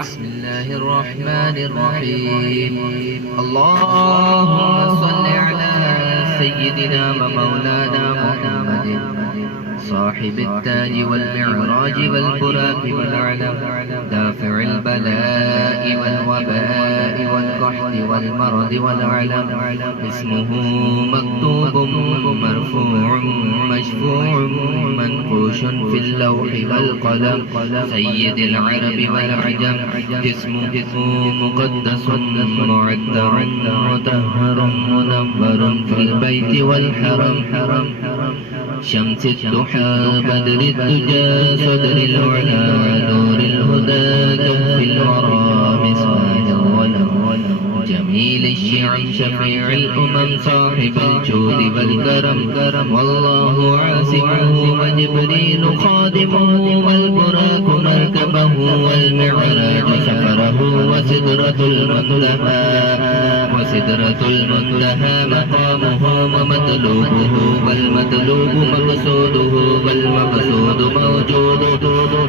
بسم الله الرحمن الرحيم. اللهم صل على سيدنا ومولانا محمد صاحب التاج والمعراج والبراق والعلم، دافع البلاء والوباء والقحط والمرض والعلم، اسمه مكتوب مرفوع مشفوع منقوش في اللوح والقلم، سيد العرب والعجم، اسمه مقدس معطر مطهر منور في البيت والحرم، شمس الضحى بدر الدجى صدر العلا نور الهدى كف الورى مصباح الظلم، جميل الشعم شفيع الأمم صاحب الجود والكرم، والله عاصمه وجبريل خادمه والبراق مركبه والمعراج سفره، وسدرة المنتهى مقامه ومطلوبه، والمطلوب مقصوده والمقصود موجود،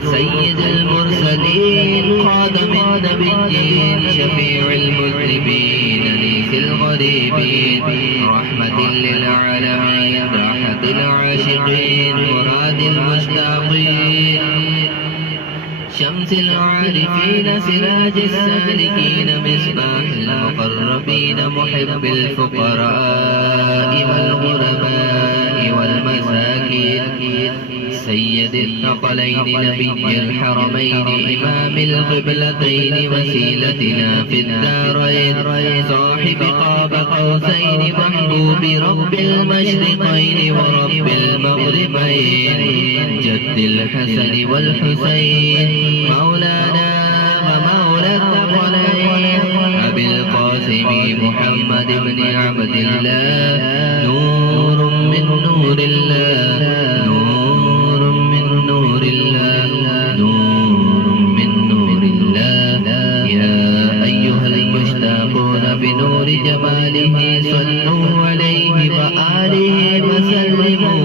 سيد المرسلين خاتم النبيين شفيع المذنبين أنيس الغريبين، رحمة للعالمين راحة العاشقين مراد المشتاقين، شمس العارفين سراج السالكين مصباح المقربين محب الفقراء والغرباء والمساكين، سيد الثقلين نبي الحرمين إمام القبلتين وسيلتنا في الدارين، صاحب قاب قوسين محبوب رب المشرقين ورب المغربين، جد الحسن والحسين مولانا ومولى الثقلين، أبي القاسم محمد بن عبد الله، نور من نور الله، نور من نور الله، نور من نور الله، يا أيها المشتاقون بنور جماله صلوا عليه وآله وسلموا